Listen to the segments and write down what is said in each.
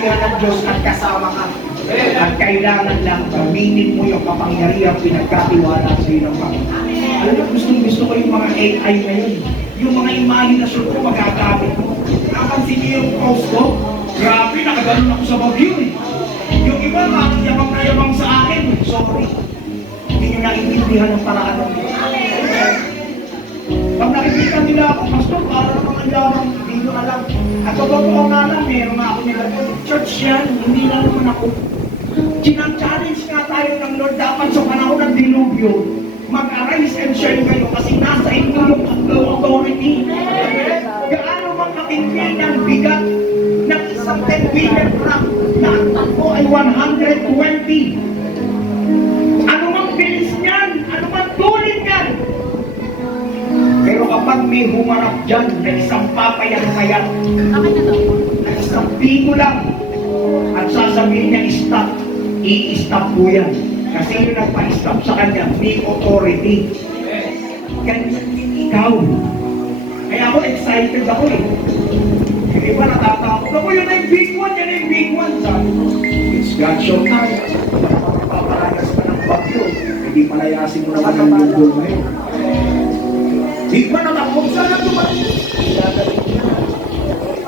kapangyarihan ng Diyos at kasama ka. At kailangan lang gamitin mo yung kapangyarihan pinagkatiwala sa iyo ng Panginoon. Alam mo, gusto ko yung mga AI ngayon. Yung mga imahinasyon ko magagamit mo. Napansin niyo yung post ko? Grabe, nakaganon ako sa bagyo eh. Yung iba, yabang na yabang sa akin. Sorry. Hindi nyo naiintindihan ng paraan ng Diyos. Pag nakikita nila ako, Pastor, para naman ang yabang, hindi nyo alam. At totoo ko nga lang, meron nga ako nila. Church yan, hindi lang naman ako. Challenge nga tayo ng Lord, dapat sa panahon ng dilubyo, mag-arise and shine kayo kasi nasa inyo yung authority. Gaano mang matindi ng bigat ng isang 10 billion truck na ang takbo ay 120. Ano mang bilis niyan, ano mang tuloy niyan. Pero kapag may humarap dyan na isang papayang-payang, na isang pigo lang, at sasabihin niya stop, i-stop po yan. Kasi yung nagpa-stop sa kanya, may authority. Ganyan din ikaw. Kaya ako excited ako eh. Yung iba natatakot ako, yun na yung big one, yan yung big one. Sabi ko, it's God's show time. Paparayas ka ng bagyo, hindi palayasin mo naman ang mundo ngayon. Di ba natakot? Sana tumatakot?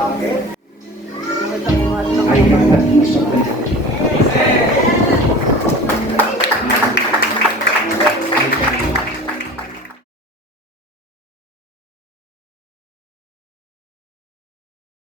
Okay?